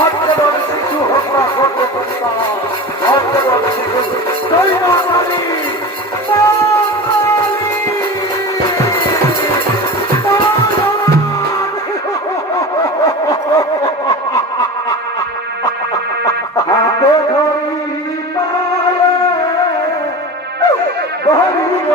আজীবন শিশু হত্যা করতে পারতাম আজীবন শিশু জয় মা কালী হাতে ধরি পালে ধরিব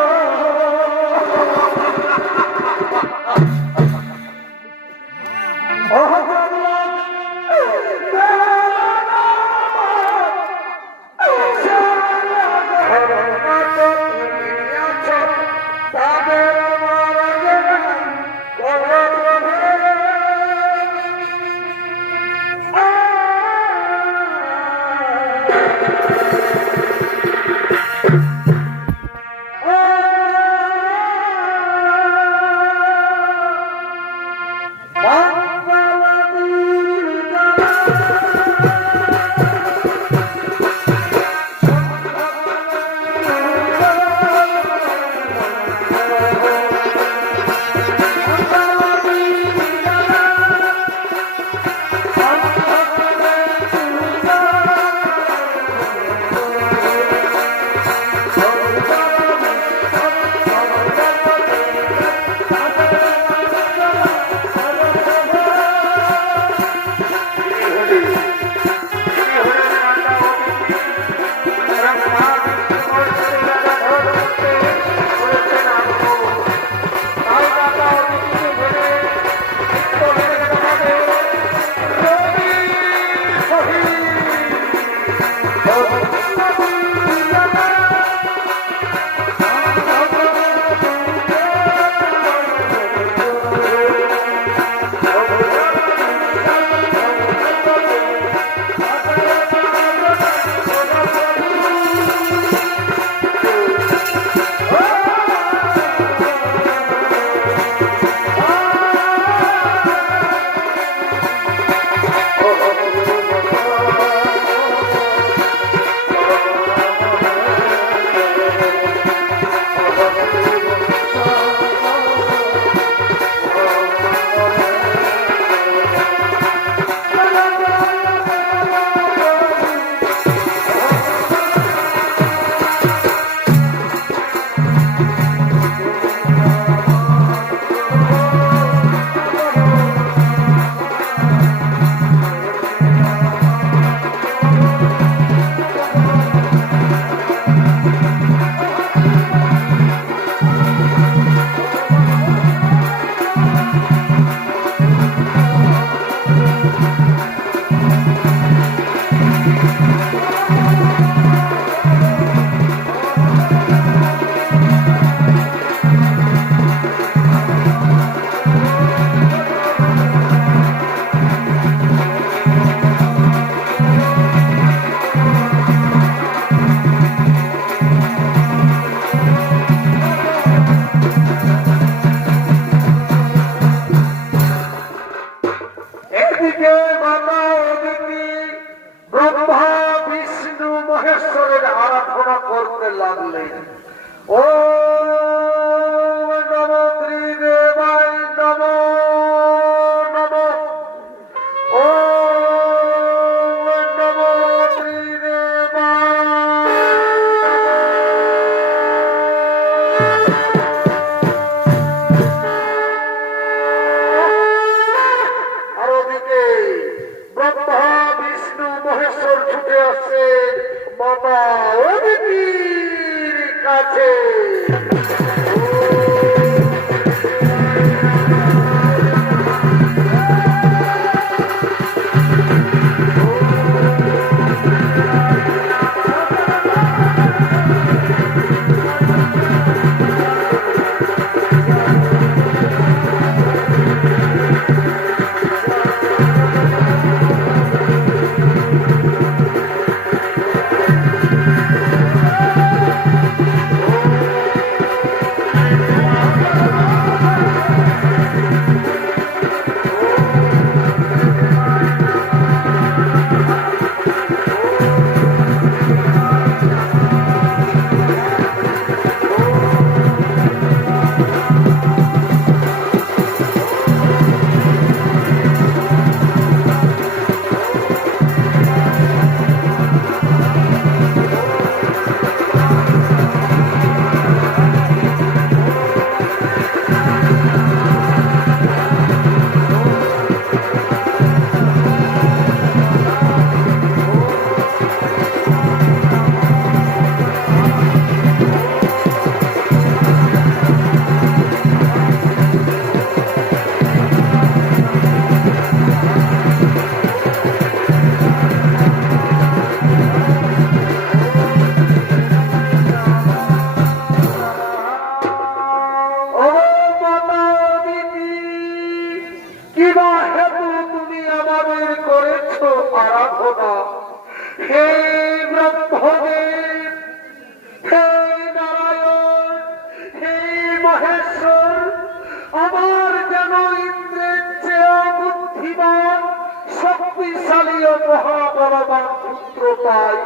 শক্তিশালী ও মহাবলবান পুত্র পাই,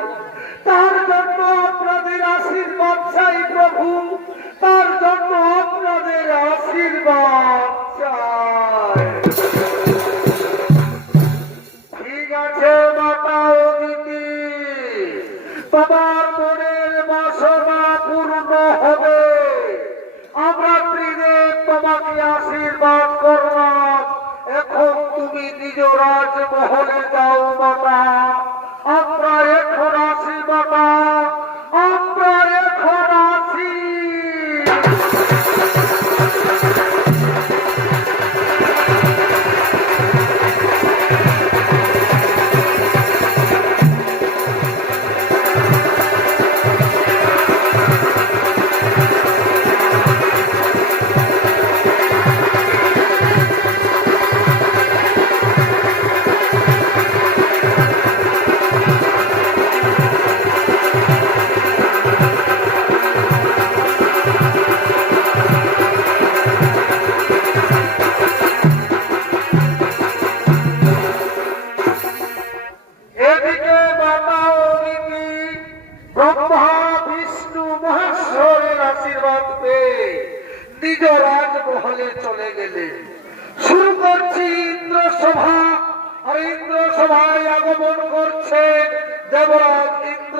তার জন্য আপনাদের আশীর্বাদ চাই প্রভু, তার জন্য আপনাদের আশীর্বাদ চাই। ঠিক আছে মাতা অদিতি, তোমার মনের বাসনা পূর্ণ হবে। আমরা ত্রিদেব তোমাকে আশীর্বাদ করলাম। এখন তুমি নিজ রাজমহলে যাও মাতা, আমরা এখন আসি মাতা, আমরা এখন আসি। নিজ রাজমহলে চলে গেলে শুরু করছি ইন্দ্রসভা। আর ইন্দ্রসভায় আগমন করছে দেবরাজ ইন্দ্র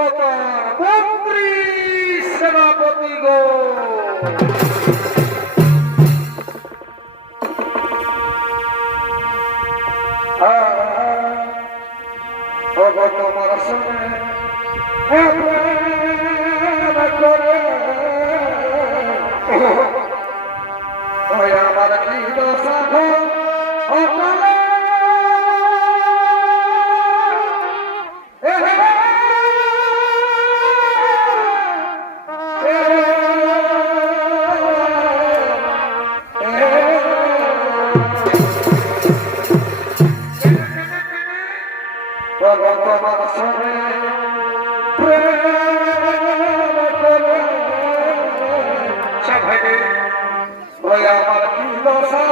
ও তার মন্ত্রী সেনাপতিগণ। তোমার সঙ্গে আমার কি দশা তোমার সঙ্গে আমার কি দশা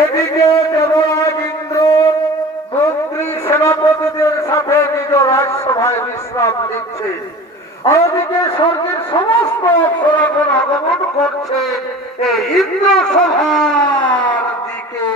এদিকে দেবরাজ ইন্দ্র মন্ত্রী সেনাপতিদের সাথে নিজ রাজসভায় বিশ্রাম দিচ্ছে, ওদিকে স্বর্গের সমস্ত অপ্সরাগণ আগমন করছে এই ইন্দ্র সভার দিকে।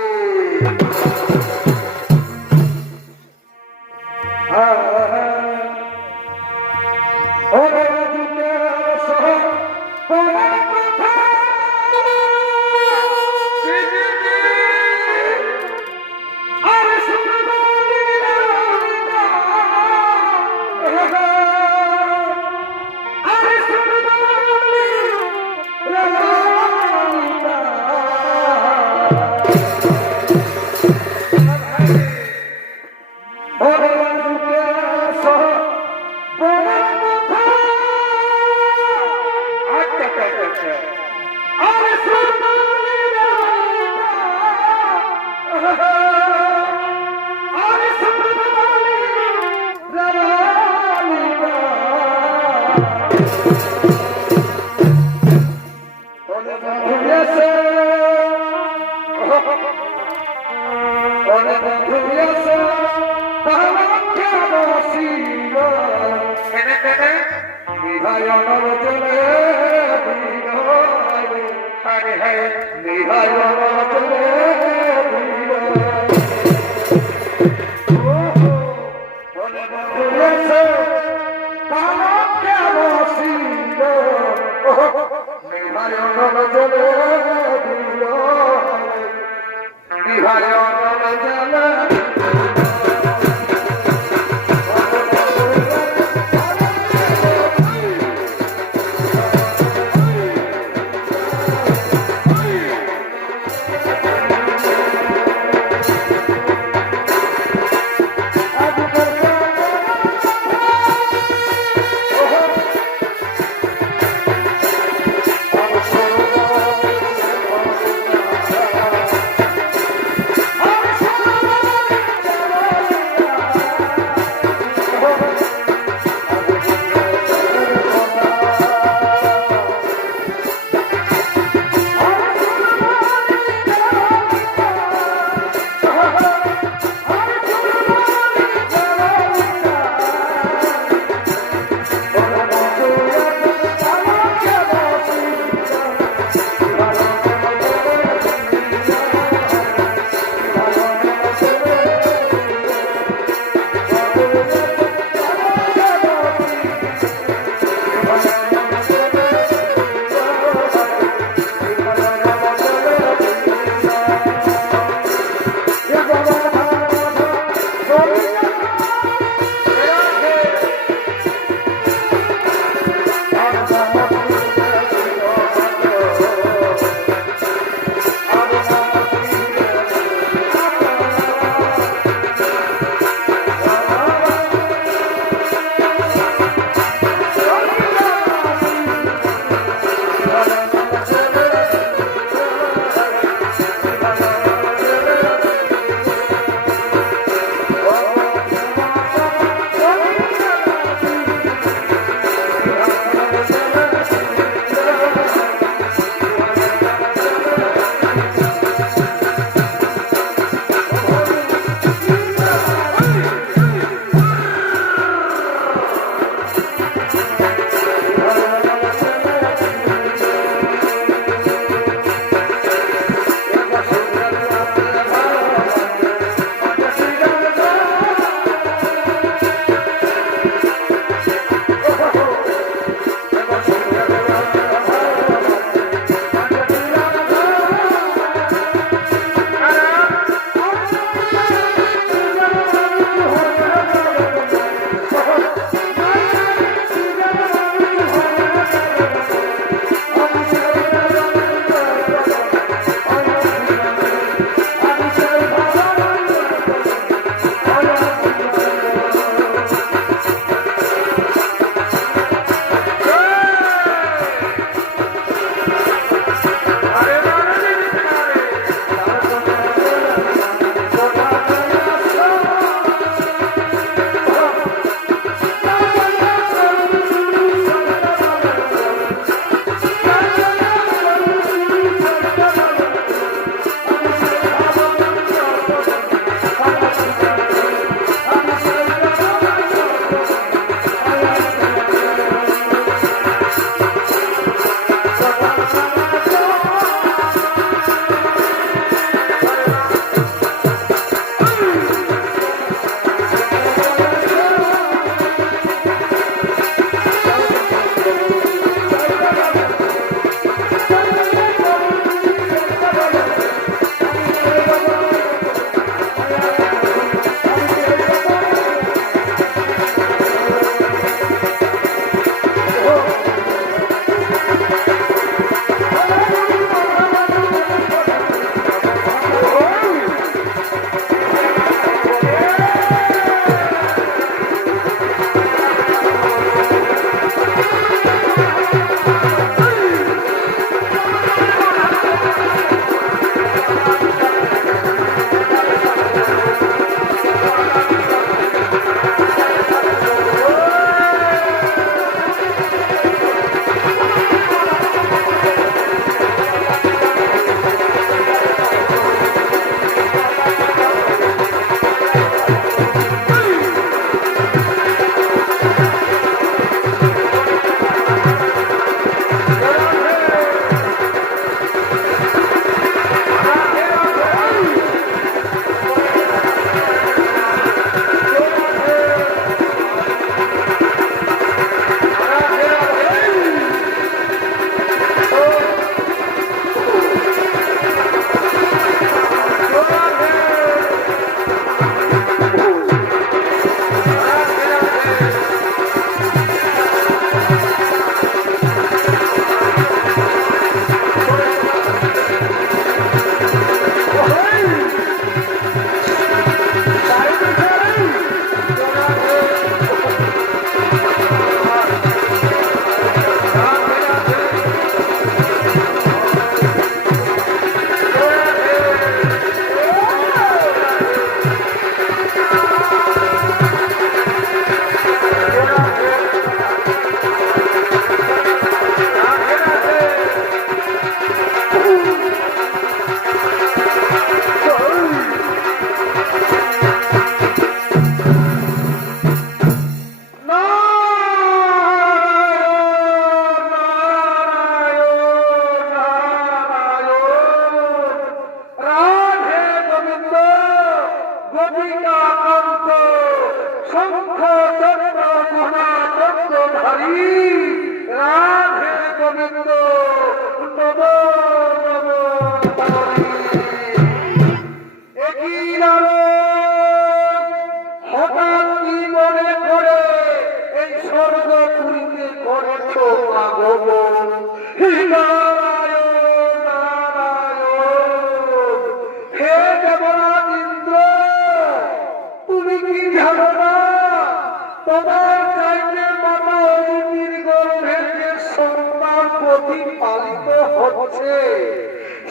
প্রতিপালিত হচ্ছে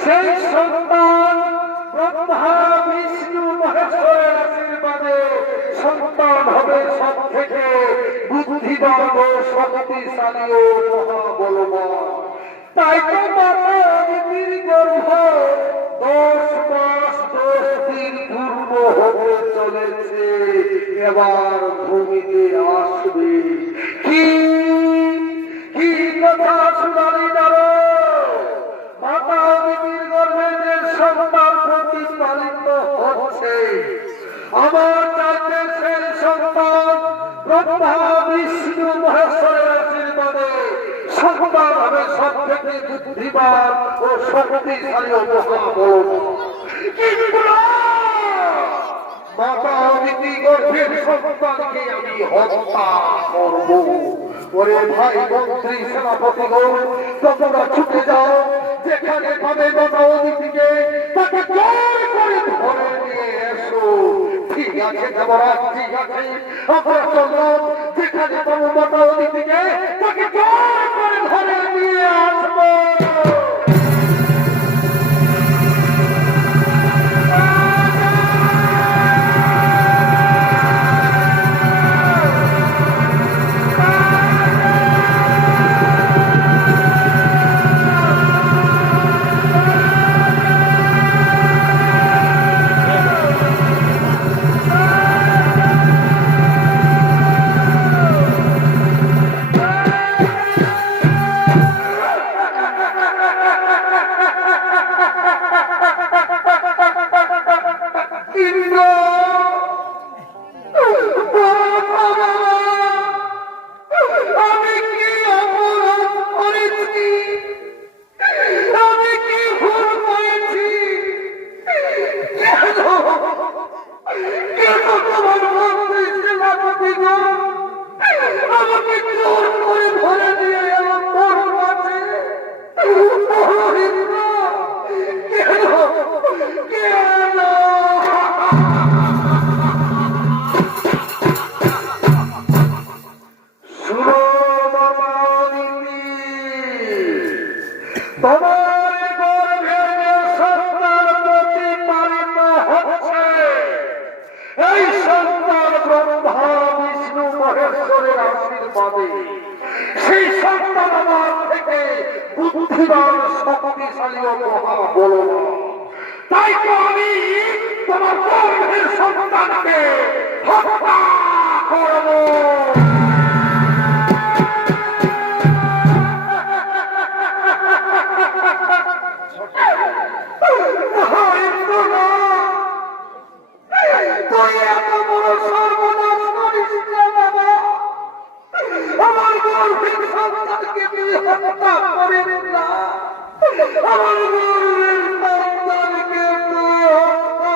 সেই সন্তান ব্রহ্মা বিষ্ণু মহেশ্বরের আশীর্বাদে সন্তান হবে সব থেকে বুদ্ধিমান ও শক্তিশালী ও মহাবলবান। তাই তো মাতা অদিতির গর্ভ 10 মাস 10 দিন পূর্ব হতে চলেছে, এবার ভূমিতে আসবে। কি কথা শুনালি দাঁড়ো, মাতা অদিতির গর্ভে যে সন্তান প্রতিপালিত হচ্ছে, আমার চাইতে সেই সন্তান ব্রহ্মা বিষ্ণু মহেশ্বরের আশীর্বাদে সন্তান হবে সব থেকে বুদ্ধিমান ও শক্তিশালী ও মহাবলবান। মাতা অদিতি গর্ভের সন্তানকে আমি হত্যা করব। ওরে ভাই মন্ত্রী সেনাপতিগণ, তোমরা ছুটে যাও, যেখানে পাবে মাতা অদিতিকে তাকে জোর করে ধরে নিয়ে এসো। ঠিক আছে দেবরাজ, ঠিক আছে, আমরা চললাম, যেখানে পাবো মাতা অদিতিকে তাকে জোর করে ধরে নিয়ে আসবো। সেই সন্তান আমার থেকে বুদ্ধিমান শক্তিশালী ও মহাবলবান। তাই তো আমি তোমার গর্ভের সন্তানকে হত্যা করব। তুই এত বড় সর্বনাশ করিস না বাবা, আমার গর্ভের সন্তানকে তুই হত্যা করিস না, আমার গর্ভের সন্তানকে তুই হত্যা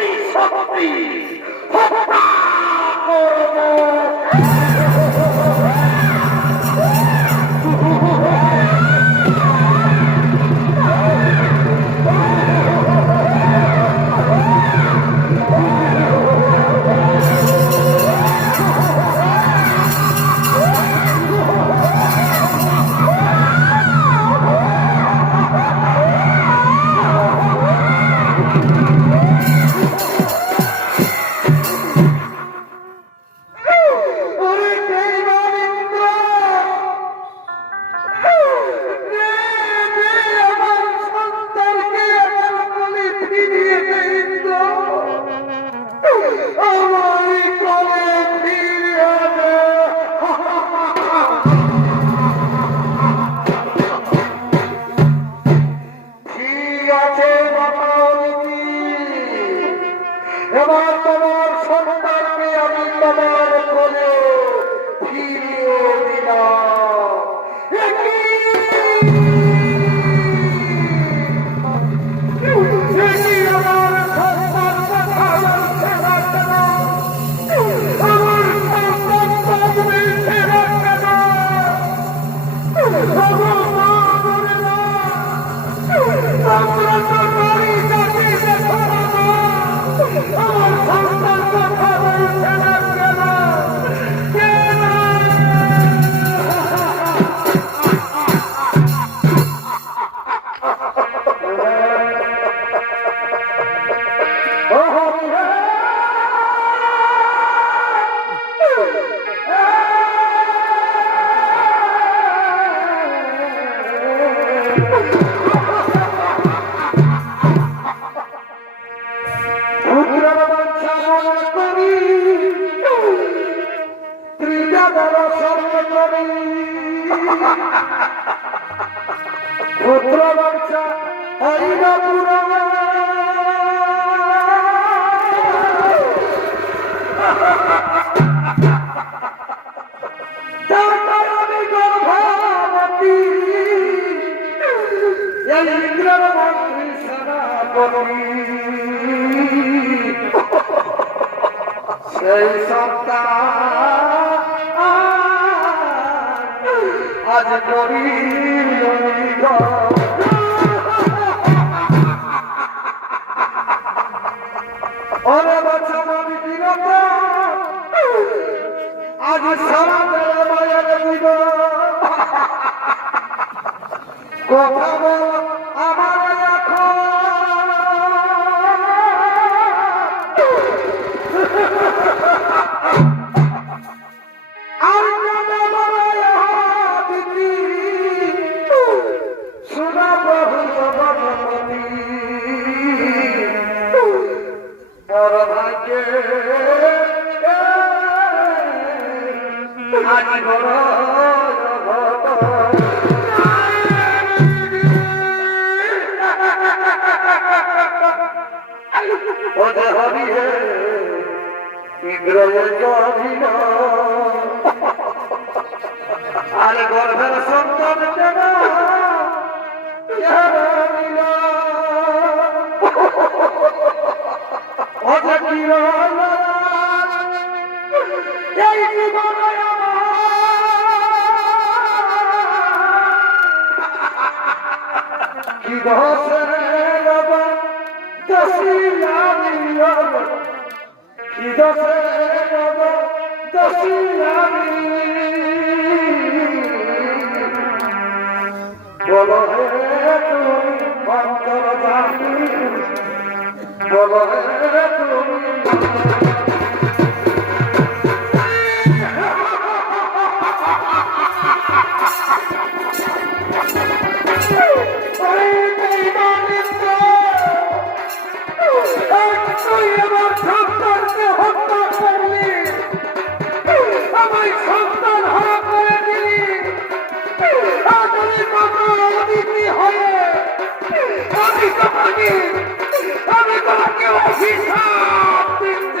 আমি সত্যি হত্যা করব। এবার তোমার সন্তানকে আমি তোমার কোলে ফিরিয়ে দিলাম। আমার সন্তান কথা বলছে না কেন? আমার সন্তান বলছে না কেন? আমরা তো নারী জাতি দেখো না। আমার সন্তান কথা বলছে না কেন? কেন? পুত্র বাচ্চা হইনা পুরা আমি গর্ভবতী ইন্দ্রের মন্ত্রী সেনাপতি সেই সন্তান আজ করি ওরে বাচ্চা আমি বিগত আজ সারা মায়ের দিব কথা বল আমার আরে গর্ভের সন্তান কেন কি দোষে দোষী আমি কি দোষে দোষী আমি বলো হে তুমি অন্তর জানি বলো হে তুমি আমার সন্তানকে হত্যা করলি আমার সন্তান হারা করে দিলি অতিথি হয়ে আমি তোমাকে অভিশাপ দিচ্ছি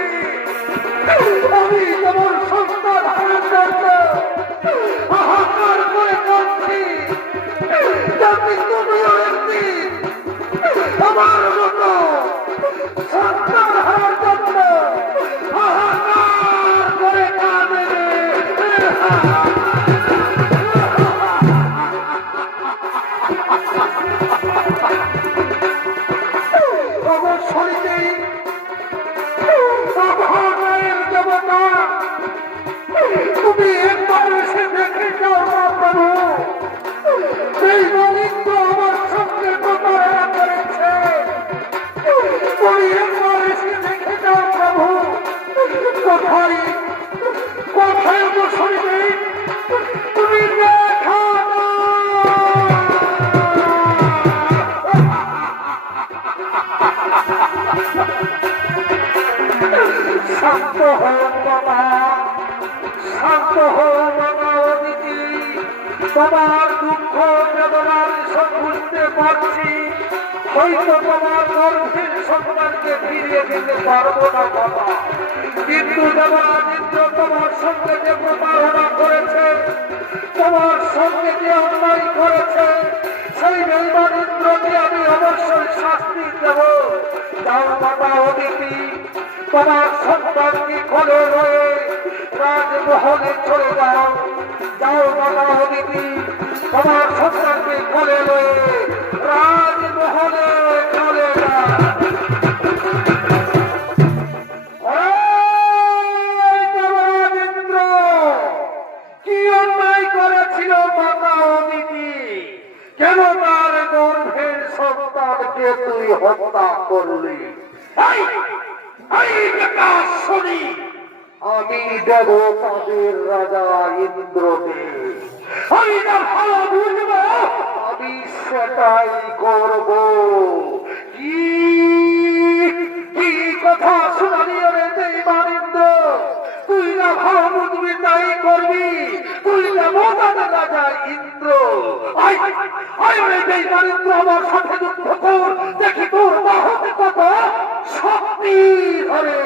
হন বাবা, শান্ত হন বাবা অদিতি। তোমার দুঃখ বেদনার সব বুঝতে পারছি, হয়তো তোমার গর্ভের সন্তানকে ফিরিয়ে দিতে পারবো না বাবা, কিন্তু দেবরাজ ইন্দ্র তোমার সঙ্গে যে প্রতারণা করেছে, তোমার সঙ্গে যে অন্যায় করেছে, সেই বেঈমান ইন্দ্রকে আমি অবশ্যই শাস্তি দেব। যাও বাবা অদিতি, তোমার সন্তানকে কোলে রয়ে রাজমহলে চলে যাও। যাও বাবা অদিতি, তোমার সন্তানকে কোলে রয়ে রাজমহলে চলে যাও। দেবরাজ ইন্দ্র কি অন্যায় করেছিল মাতা অদিতি? কেন তার গর্ভের সন্তানকে তুই হত্যা করলি? আমি দেবতাদের রাজা ইন্দ্রদেব, আমি না ভালো বুঝব, আমি সেটাই করব। কি কি কথা শোনালি রে বেঈমান ইন্দ্র? তুই না ভালো বুঝবি তাই করবি? তুই দেবতাদের রাজা ইন্দ্র, আয় আয় রে বেঈমান ইন্দ্র, আমার সাথে যুদ্ধ কর, দেখি তোর বাহুতে কত শক্তি ধরে।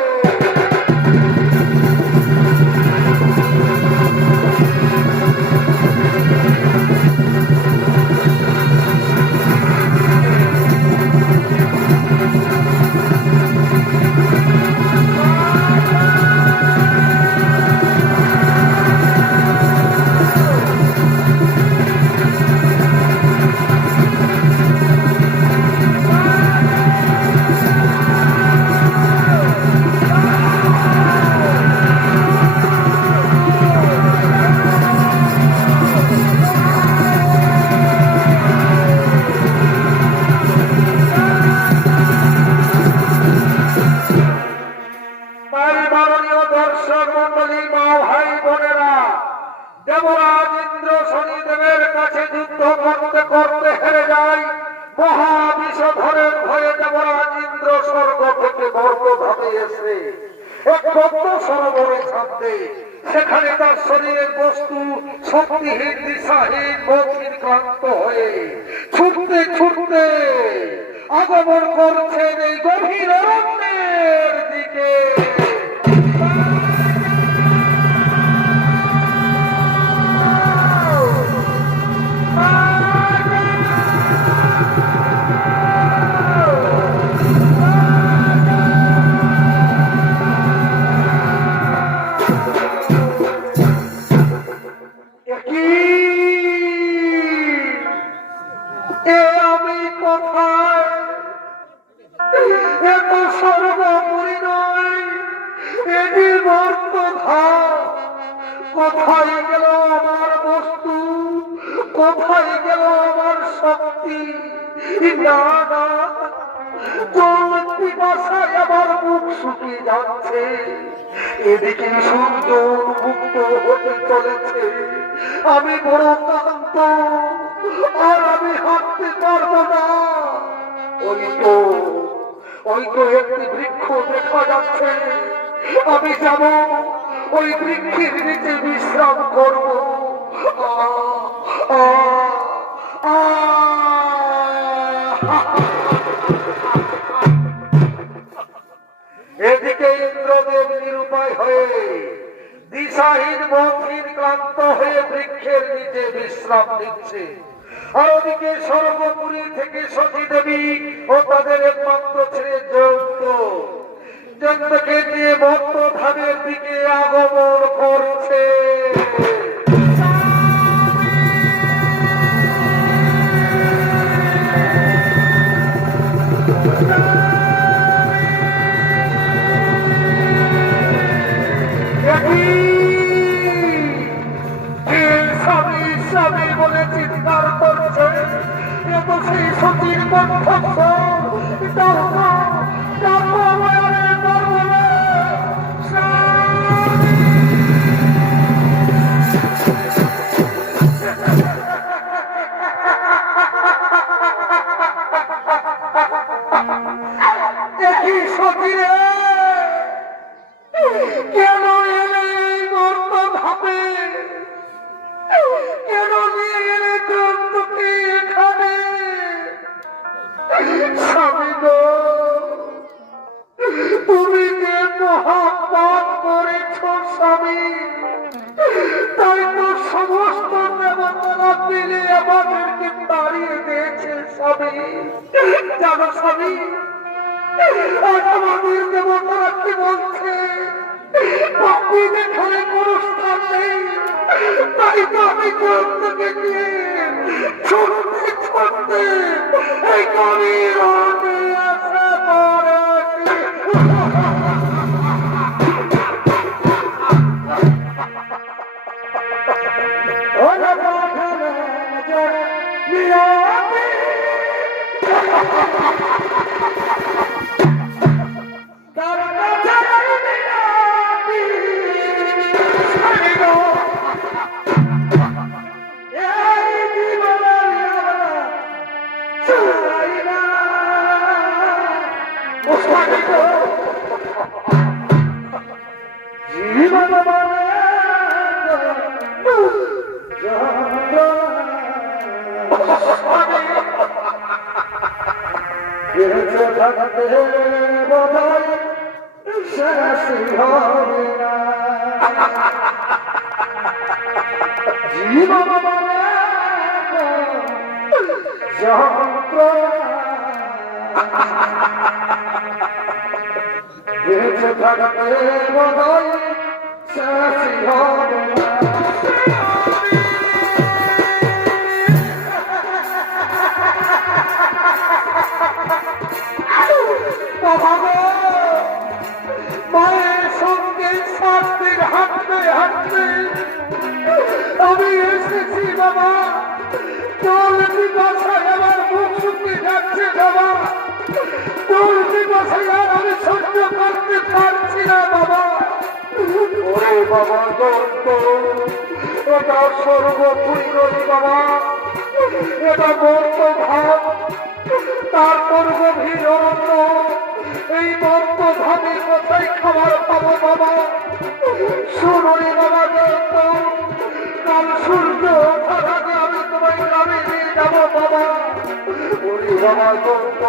দেবরাজ ইন্দ্র শনিদেবের কাছে যুদ্ধ করতে করতে হেরে যায়। মহাবিষধরের ভয়ে দেবরাজ ইন্দ্র স্বর্গ থেকে গর্ভভাবে এসে এক পদ্ম সরোবরে ছাড়তে, সেখানে তার শরীরের বস্তু শক্তিহীন দিশাহীন মৌখিন ক্লান্ত হয়ে ছুটতে ছুটতে আগমন করছেন এই গভীর অরণ্যের দিকে। কোথায় গেল আমার বস্তু? কোথায় গেল আমার শক্তি? না না, জল পিপাসায় আমার মুখ শুকিয়ে যাচ্ছে, এদিকে সূর্য মুক্ত হতে চলেছে, আমি বড় ক্লান্ত, আর আমি হাঁটতে পারবো না। ওই তো একটি বৃক্ষ দেখা যাচ্ছে, আমি যাব ওই বৃক্ষের নিচে বিশ্রাম করব। এদিকে ইন্দ্রদেব নিরুপায় হয়ে দিশাহীন মৌখিন ক্লান্ত হয়ে বৃক্ষের নিচে বিশ্রাম নিচ্ছে, আর ওদিকে সর্বপুরী থেকে সতী দেবী ও তাদের একমাত্র ছেলে জয়ন্তকে নিয়ে বর্তধামের দিকে আগমন করছে। স্বামী বলে চিৎকার করছে, এত সেই সতীর কণ্ঠস্বর। কি কেন নিয়ে এলে তোকে এখানে? স্বামী গো, তুমি যে মহাপাপ করেছ স্বামী, তাই তো সমস্ত দেবতারা মিলে আমাদেরকে তাড়িয়ে দিয়েছে স্বামী। জানো স্বামী, আমাদের দেবতারা কি বলছে? পাপীর এখানে কোনো স্থান নেই, তাই তো আমি গ্রন্থকে নিয়ে ছুটতে ছুটতে এই গভীর অরণ্যে এসে পড়েছি। মায়ের সঙ্গে শাস্তির হাঁটতে হাঁটতে আমি এসেছি বাবা। তোর দিবসায় আমার মুখ শুকিয়ে যাচ্ছে বাবা। তোর দিবসায় আর আমি সহ্য করতে পারছি না বাবা। ওরে বাবা দত্ত, এটা সর্বপুরী বাবা, এটা মর্ত ভাব, তারপর গভীর অরণ্য। এই মর্ত ভাবে কোথায় খাবার পাবো বাবা? শুনুনি বাবা দত্ত, কাল সূর্য ওঠার আগে আমি তোমায় গ্রামে নিয়ে যাবো বাবা। ওরে বাবা দত্ত,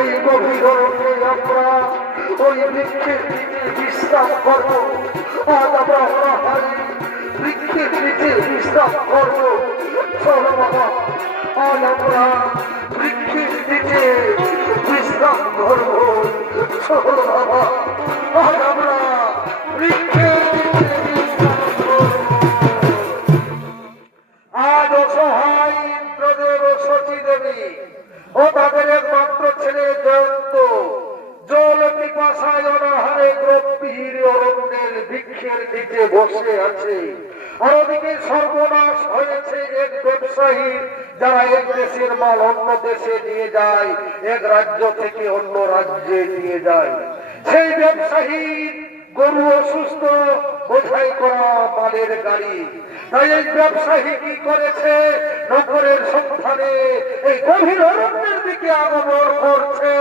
এই গভীর অরণ্যে আমরা ওই বৃক্ষের নিচে বিশ্রাম করবো। আজ আমরা অনাহারে বৃক্ষের নিচে বিশ্রাম করবো। চলো বাবা, আজ আমরা বৃক্ষের নিচে বিশ্রাম করবো। চলো বাবা, আজ আমরা বৃক্ষের নিচে বিশ্রাম করবো। আজ অসহায় ইন্দ্রদেব ও শচী দেবী ও তাদের একমাত্র ছেলে জয়ন্ত জল পিপাসায় অনাহারে গভীর অরণ্যের বৃক্ষের নিচে বসে আছে। আর ওদিকে সর্বনাশ হয়েছে এক ব্যবসায়ী, যারা এক দেশের মাল অন্য দেশে নিয়ে যায়, এক রাজ্য থেকে অন্য রাজ্যে নিয়ে যায়। সেই ব্যবসায়ী গরু অসুস্থ, বোঝাই করা মালের গাড়ি। তাই এই ব্যবসায়ী কি করেছে? নগরের সন্ধানে এই গভীর অরণ্যের দিকে আগমন করছে।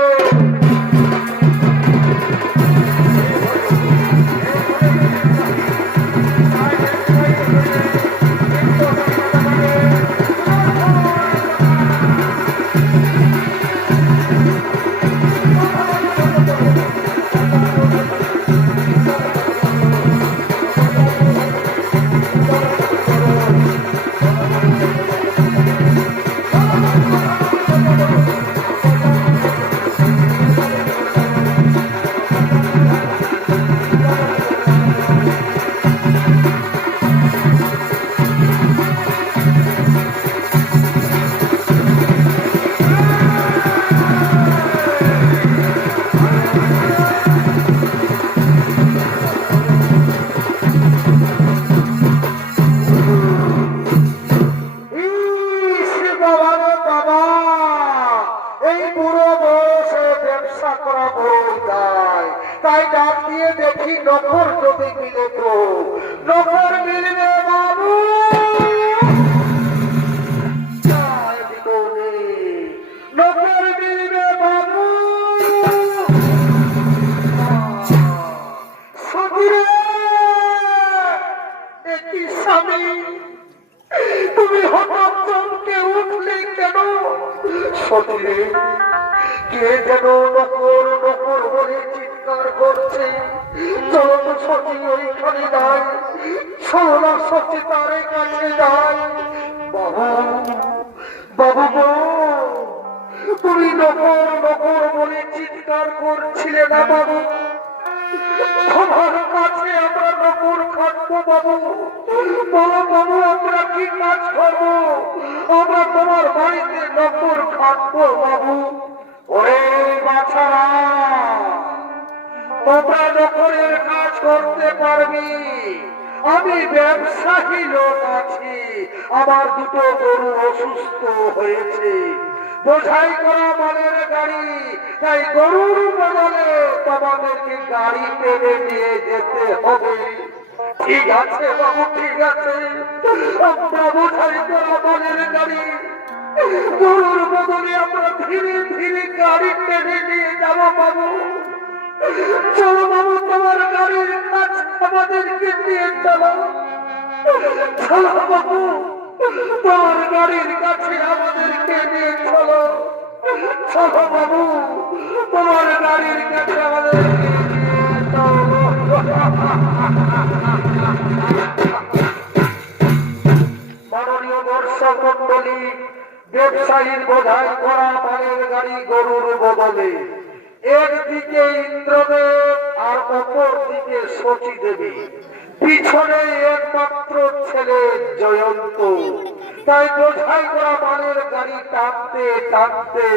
তাই ডাক দিয়ে দেখি নখর যদি মিলে তো। নখর মিলবে বাবু, নখর মিলবে বাবু। সতীরে একটি স্বামী সতীরে কে যেন নকর নকর বলে চিৎকার করছে। চলো তো সতী ওইখানে যাই, চলো সতী তার কাছে যাই। বাবু বাবু গো, তুমি নকর নকর বলে চিৎকার করছিলে না বাবু? তোমার কাছে আমরা নকর খাটবো বাবু? বলো বাবু, আমরা কি কাজ করবো? আমরা তোমার বাড়িতে নকর খাটবো বাবু? ওরে বাছারা, তোমরা নকরের কাজ করতে পারবি? আমি ব্যবসায়ী লোক আছি, আমার দুটো গরু অসুস্থ হয়েছে, বোঝাই করা মালের গাড়ি, তাই গরুর বদলে তোমাদেরকে গাড়ি টেনে নিয়ে যেতে হবে। ঠিক আছে বাবু, ঠিক আছে, আমরা বোঝাই করা মালের গাড়ি, গরুর বদলে আমরা ধীরে ধীরে গাড়ি টেনে নিয়ে যাবো বাবু। চলো বাবু, তোমার গাড়ির কাছে আমাদেরকে নিয়ে চলো। চলো বাবু, তোমার গাড়ির কাছে আমাদেরকে নিয়ে চলো। চলো বাবু, তোমার গাড়ির কাছে আমাদেরকে নিয়ে চলো। মাননীয় দর্শক মন্ডলী, ব্যবসায়ীর বোঝাই করা মালের গাড়ি গরুর বদলে একদিকে ইন্দ্রদেব আর অপর দিকে শচী দেবী, পিছনে একমাত্র ছেলে জয়ন্ত। তাই বোঝাই করা মালের গাড়ি টানতে টানতে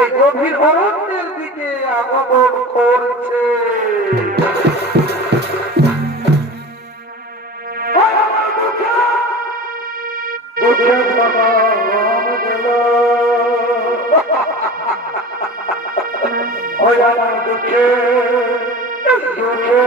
এই গভীর অরণ্যের দিকে আগমন করছে। আমার দুঃখে দুঃখে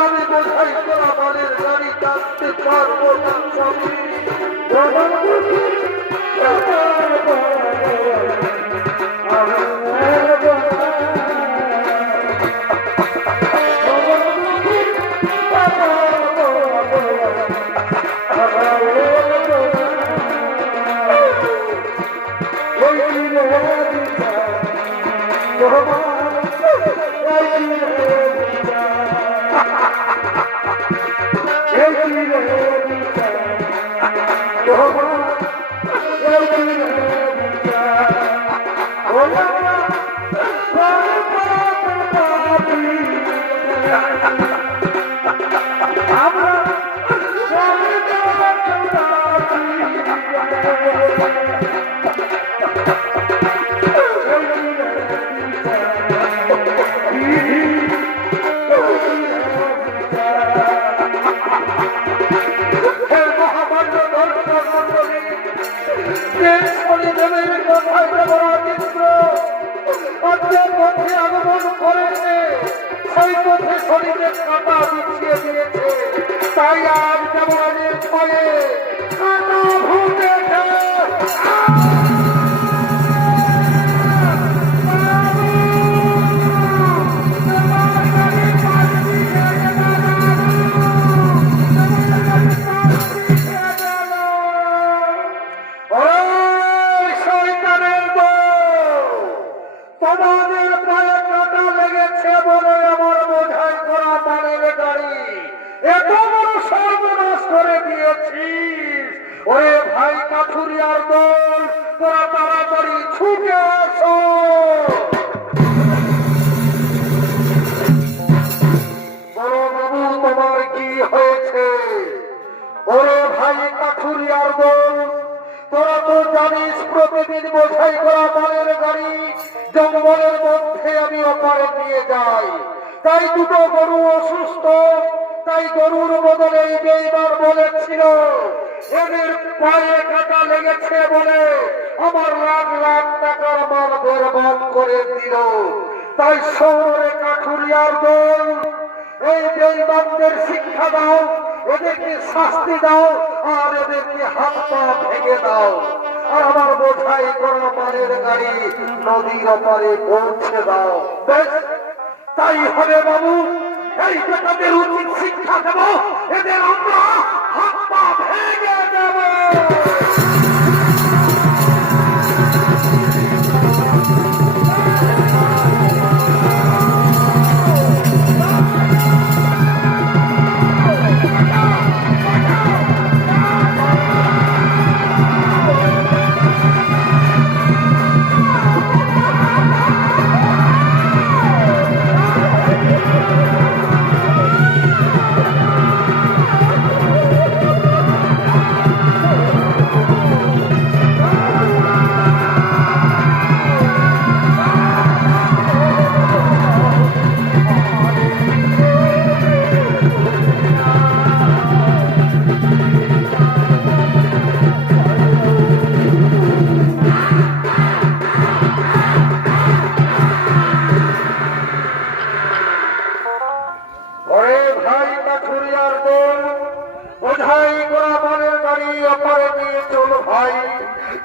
আমি বোঝাই করা মালের গাড়ি টানতে পারবো না স্বামী। আগমন করেছে, সেই পথে শরীরের কাঁটা বিছিয়ে দিয়েছে, তাই আর যেমনের ফলে কাঁটা ভুগেছে। তোমাদের পায়ে কাঁটা লেগেছে বলে আমার বোঝাই করা মালের গাড়ি অপারে নিয়ে যায়। তাই দুটো গরু অসুস্থ, তাই গরুর বদলে এই বেঈমান বলেছিল এদের পায়ে কাটা লেগেছে বলে আমার লাখ লাখ টাকার মাল বরবাদ করে দিল। তাই শহরে কাঠুরিয়ার দল এই বেঈমানদের শিক্ষা দাও, এদেরকে শাস্তি দাও, আর এদেরকে হাত পা ভেঙে দাও, আর আমার বোঝাই করা মালের গাড়ি নদীর ওপারে পৌঁছে দাও। বেশ, তাই হবে বাবু। এই বেটাদের উচিত শিক্ষা দেব, এদের আমরা হাত পা ভেঙে দেব।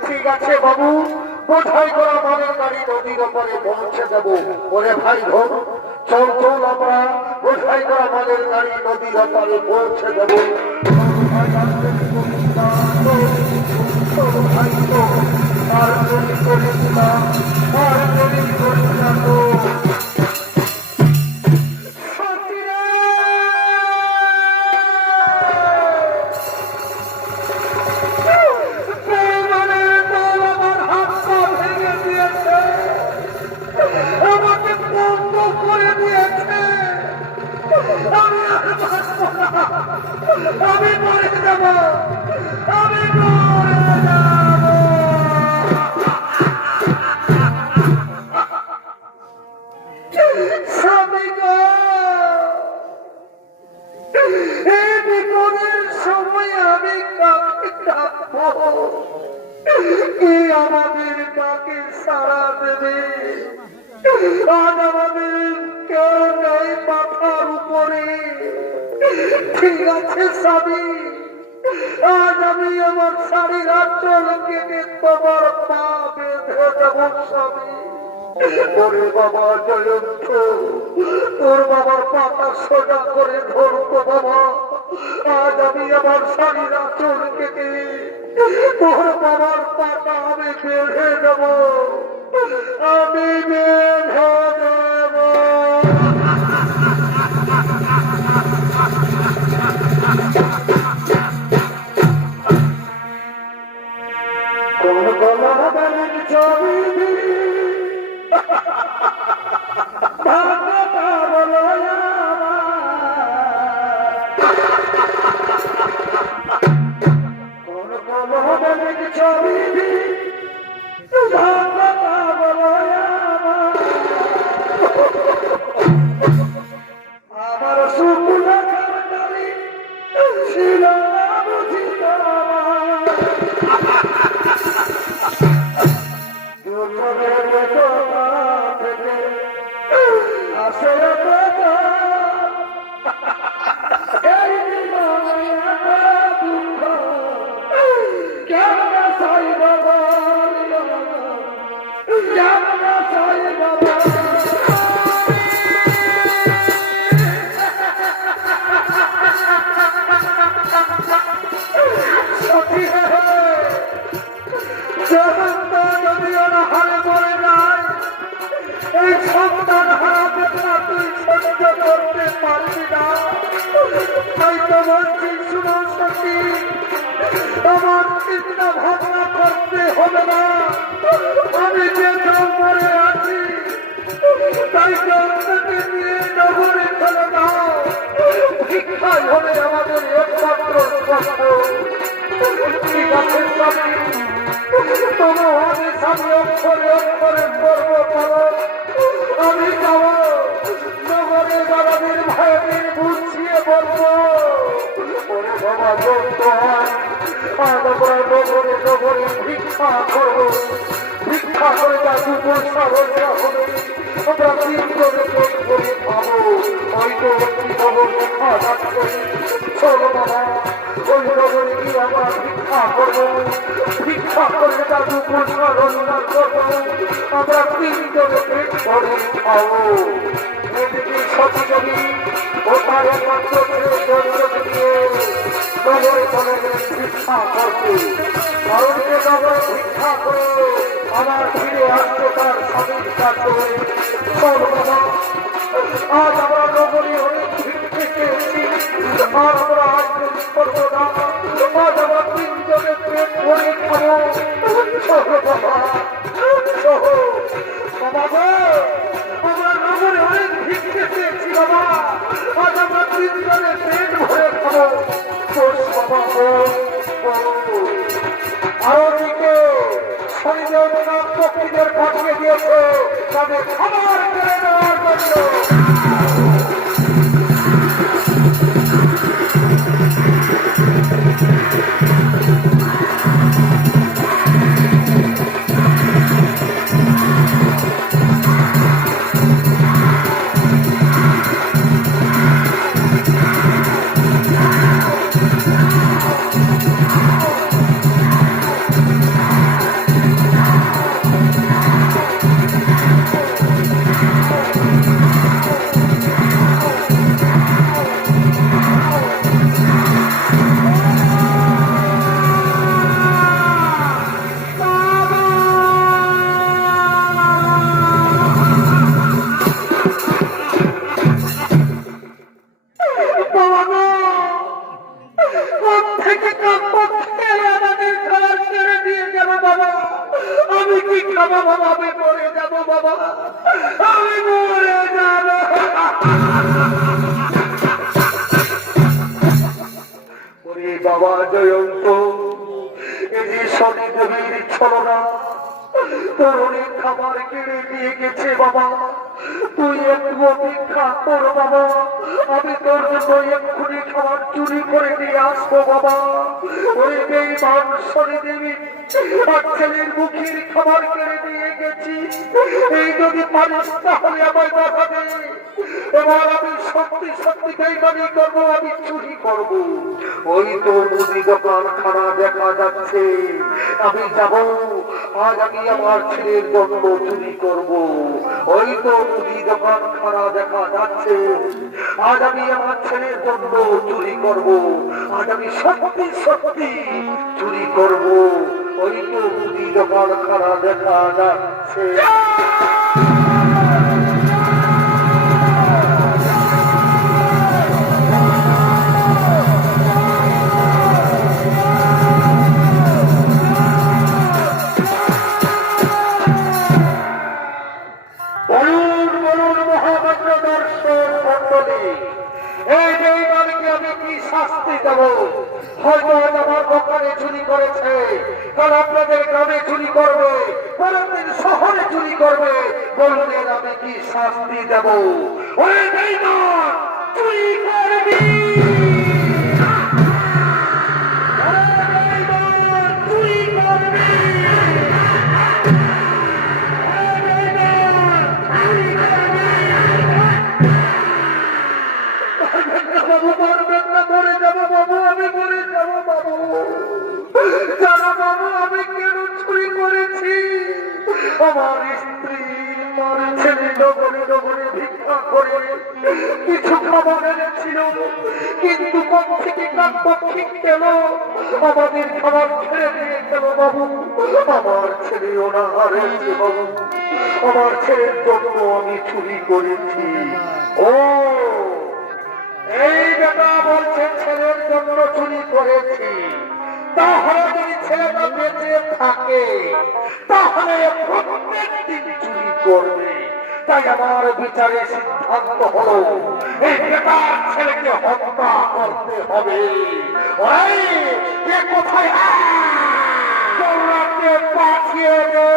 ঠিক আছে বাবু, বোঝাই করা মালের গাড়ি নদীর ওপারে পৌঁছে দেবো। ওরে ভাই ধর, চল চল, আমরা বোঝাই করা মালের গাড়ি নদীর ওপারে পৌঁছে দেবো। আর করিস না, আর করিস না তো। আমি মরে যাব, আমি মরে যাব। স্বামী গো, এই বিপদের সময় আমি কাকে ডাকবো? কি আমাদের কাকে সাড়া দেবে? আজ আমাদের কেউ নেই মাথার উপরে। ঠিক আছে স্বামী, আজ আমি আমার শাড়ির আঁচল কেটে তোমার পা বেঁধে দেব স্বামী। ওরে বাবা জয়ন্ত, তোর বাবার পাতা সোজা করে ধরতো বাবা। আজ আমি আমার শাড়ির আঁচল কেটে তোর বাবার পাতা আমি বেঁধে দেব, আমি বেঁধে দেব। কোন গলার বাড়ির ছবি ভাগটা বলো কোন গলার বাড়ির ছবি ভাগটা বলো আমার শুকুলা কারকারি ছিল না বুঝিত এই সন্তান হারাবে না, তুই সহ্য করতে পারবি না। তাই তো বলছি শুনো সখী, আমার চিন্তা ভাবনা করতে হবে না। আমি যে জঙ্গলে আছি, তাই জঙ্গলকে নিয়ে নগরে চলে যাও। শিক্ষাই হবে আমাদের একমাত্র কষ্ট। ঠিক আছে স্বামী, তোমার আমি সামনে অক্ষরে অক্ষরে করবো পালন। আমি আমি যাবো নগরে দাদাদের ভাইদের বুঝিয়ে বলবো ওরে বাবা যত হয় আমরা নগরে নগরে ভিক্ষা করবো ভিক্ষা করে তা দু পয়সা রোজগার হবে আমরা তিনজনে পেট করে খাবো ওই তো একটি খবর দেখা যাচ্ছে চলো বাবা ওই নগরে গিয়ে আমরা ভিক্ষা করবো ভিক্ষা করে তা দু পয়সা রোজগার করবো আমরা তিনজনে পেট করে খাবো এদিকে সত্যি ওখানে মাত্র ছেলে দিয়ে নগরে চলে গেলেন ভিক্ষা করতে কারণ যে নগরে ভিক্ষা করে আবার ফিরে আসছে তার স্বামীর কাছে চল বাবা আজ আমরা নগরে অনেক ভিক্ষে পেয়েছি আর আমরা আজ করবো না আজ আমরা তিনজনে পেট ভরে খাবো সহ বাবা সহ বাবা আমরা নগরে অনেক ভিক্ষে পেয়েছি বাবা আজ আমরা তিনজনে পেট ভরে খাবো বাবা আরো দিকে শনিদেব পক্ষীদের পাঠিয়ে দিয়েছে তাদের খাবার কেড়ে নেওয়ার জন্য বাবা জয়ন্ত এই যে শনি দেবীর ছলনা তোর অনেক খাবার কিনে নিয়ে গেছে বাবা তুই একটু অপেক্ষা কর বাবা আমি তোর জন্য এক্ষুনি খাবার চুরি করে নিয়ে আসবো বাবা ওই বেঈমান শনি দেবী আর ছেলের মুখের খাবার কেড়ে নিয়ে গেছি এই যদি পারিস তাহলে আমায় দেখা দে এবার আমি সত্যি সত্যি বেঈমানি করবো আমি চুরি করবো ওই তো মুদি দোকান খানা দেখা যাচ্ছে আমি যাব আজ আমি আমার ছেলের জন্য চুরি করব ওই তো মুদি দোকান খানা দেখা যাচ্ছে আজ আমি আমার ছেলের জন্য চুরি করব আজ আমি সত্যি সত্যি চুরি করব ওই তো মুদি দোকান খানা দেখা যাচ্ছে আপনাদের গ্রামে চুরি করবে পরের শহরে চুরি করবে বললেন আমি কি শাস্তি দেব ওই বেঈমান চুরি করবি বাবু মারবেন না মরে যাবো বাবু আমি মরে যাবো বাবু জানো বাবু আমি কেন চুরি করেছি আমার স্ত্রী আমার ছেলে নগরে নগরে ভিক্ষা করে কিছু খাবার এনেছিল কিন্তু কোন থেকে কাক পক্ষী গেল আমাদের খাবার ছেড়ে দিয়ে গেল বাবু আমার ছেলে ওরা হারিয়েছে বাবু আমার ছেলের জন্য আমি চুরি করেছি ও এই বেটা বলছে ছেলের জন্য চুরি করেছি তাহলে যদি ছেলেটা বেঁচে থাকে তাহলে প্রত্যেক দিন চুরি করবে তাই আমার বিচারে সিদ্ধান্ত হলো এই বেটার ছেলেকে হত্যা করতে হবে ওই কে কোথায় পাঠিয়ে দে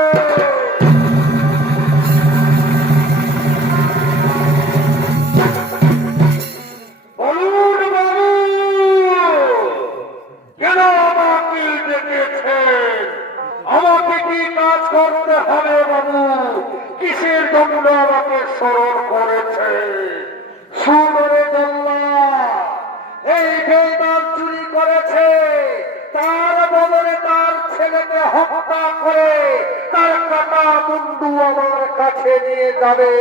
যাবে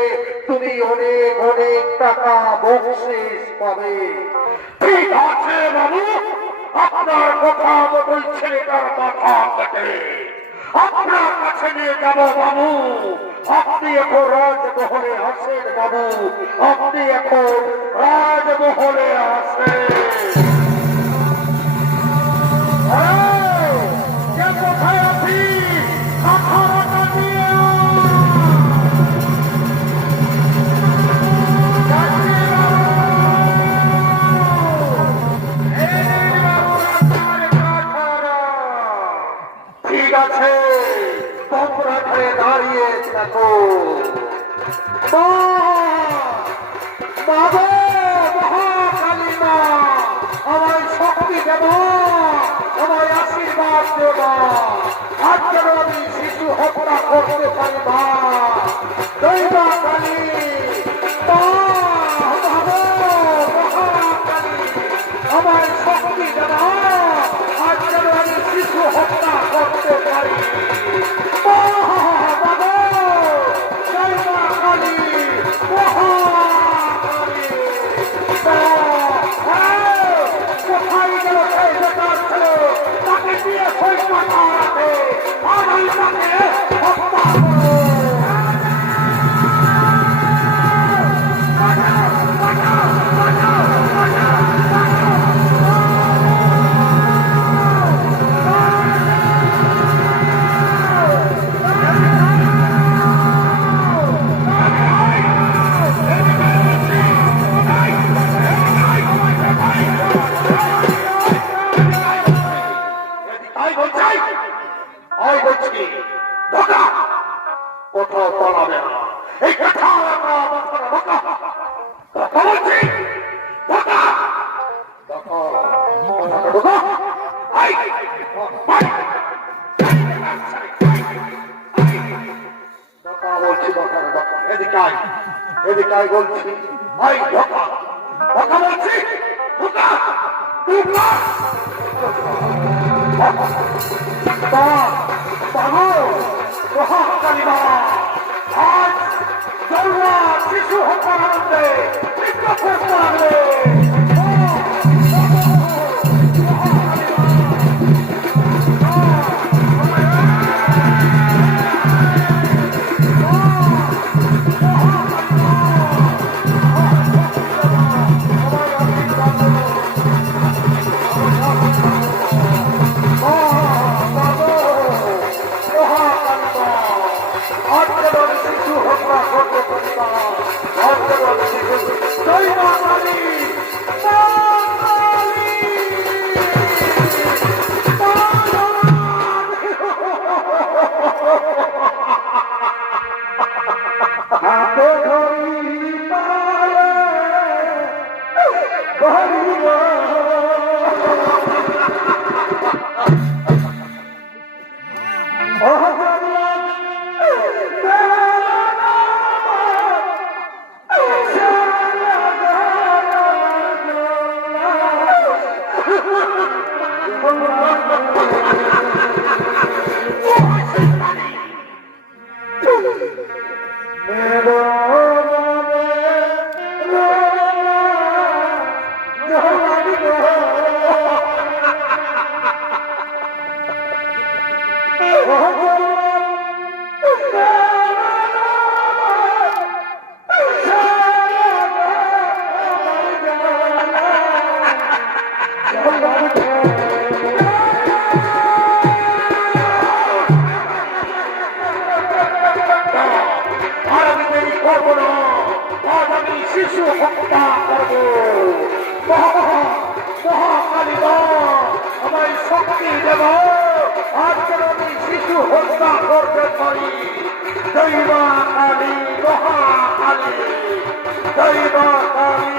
তুমি অনেক অনেক টাকা বকশিস পাবে। ঠিক আছে বাবু, আপনার কথা মতোই ছেলেটার মাথা কেটে আপনার কাছে নিয়ে যাব বাবু। আপনি এখন রাজমহলে আসেন বাবু, আপনি এখন রাজমহলে আসেন। কোথায় আছি? কথাটা নিয়ে ঠিক আছে, তোমরা ঘরে দাঁড়িয়ে থাকো। মহাকালী মা, আমায় শক্তি দেব, আমায় আশীর্বাদ দেব। আজ যেন আমি শিশু হত্যা করতে পারি মা। দৈবা কালী মা, মহাকালী, আমায় শক্তি দেব, আজ যেন আমি শিশু হত্যা করতে পারি। কোথাও পালাবে না, এই কথা এদিকাই বলছি, শিশু হত্যার মধ্যে শিশু হত্যা করবো। মহাকালী আমায় শক্তি দেব, আজ যেন আমি শিশু হত্যা করতে পারি। দৈবা কালী, মহাকালী, দৈবা কালী,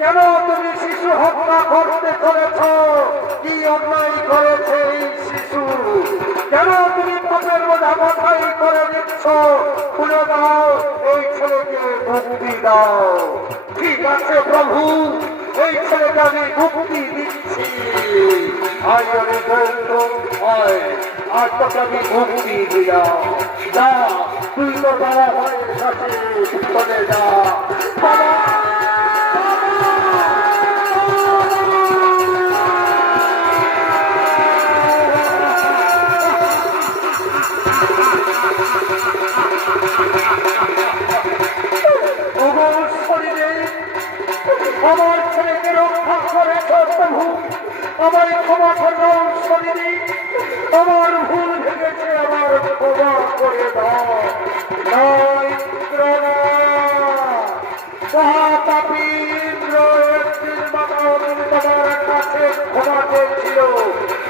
কেন তুমি শিশু হত্যা করতে চলেছ? কি অন্যায় করেছে এই শিশু? কেন তুমি পাপের বোঝা মাথায় করে দিচ্ছ, খুলে দাও এই ছেলেকে মুক্তি দাও। ঠিক আছে প্রভু, এই ছেলেকে আমি মুক্তি দিচ্ছি। আইরে বলতো হয় আজ তোকে আমি মুক্তি দিলাম। যা তুই তো বাবা ভাইয়ের কাছে চলে যা। বাবা আমার ছেলেকে রক্ষা করেছ প্রভু, আমার ক্ষমা করো শরীরে, আমার ভুল ভেঙেছে, আমার ক্ষমা করে দাও। নয় মহাপাপী ইন্দ্র একদিন তোমার কাছে ক্ষমা চেয়েছিল,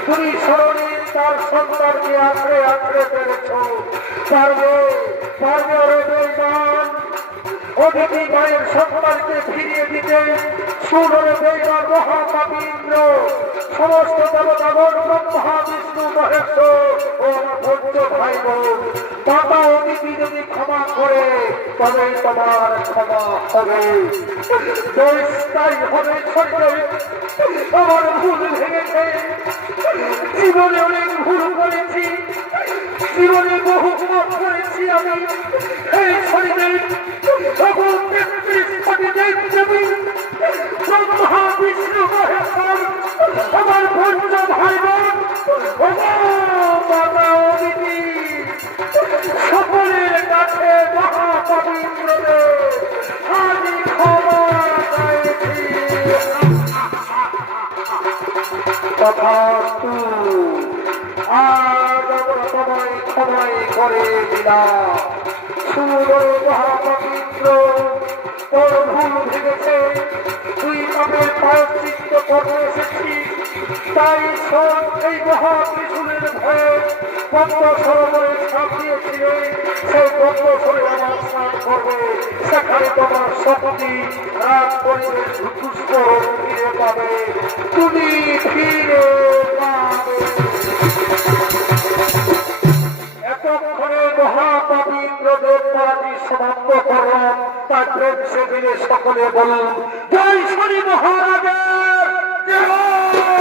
তুমি স্মরণে তার সন্তানকে আঁকড়ে আঁকড়ে পেরেছ। পারবে পারবে ওরে বেঈমান, অতিথি মায়ের সন্তানকে ফিরিয়ে দিতে। সুরে বেঈমান মহাপাপী ইন্দ্র, সমস্ত দেবতাগণ ব্রহ্মা বিষ্ণু মহেশ্বর ও আমার ভোজ্য ভাই বোন, মাতা অতিথি যদি ক্ষমা করে তবে তোমার ক্ষমা হবে। তাই হবে শরীরে আমার ভুল ভেঙেছে, জীবনে অনেক ভুল করেছি, জীবনে বহু পাপ করেছি আমি। এই শরীরে সকল ৩৩ কোটি দেবী ব্রহ্মা বিষ্ণু মহেশ্বর আমার ভোজ্য ভাই বোন মাতা অদিতি সকলের কাছে মহাপবিত্রদের আমি ক্ষমা চাইছি। তথাস্তু, আজ আমরা তোমায় ক্ষমাই করে দিলাম। সুন্দর মহাপবিত্র, তোর ভুল ভেঙেছে, তুই পাপের প্রায়শ্চিত্ত করতে এসেছি। তাই শোন, এই মহাত্রিশূলের ভয়ে পদ্ম সরোবরে স্নান দিয়েছিলে, সেই পদ্ম সরে আমার স্নান করবে। সেখানে তোমার শক্তি রাজ পরিবেশ পুষ্প ফিরে পাবে, তুমি ফিরে পাবে। এতক্ষণে মহাপবিত্র দেবতাটি সমাপ্ত করলাম। তার প্রেম সে দিনে সকলে বলুন জয় শনি মহারাজের জয়।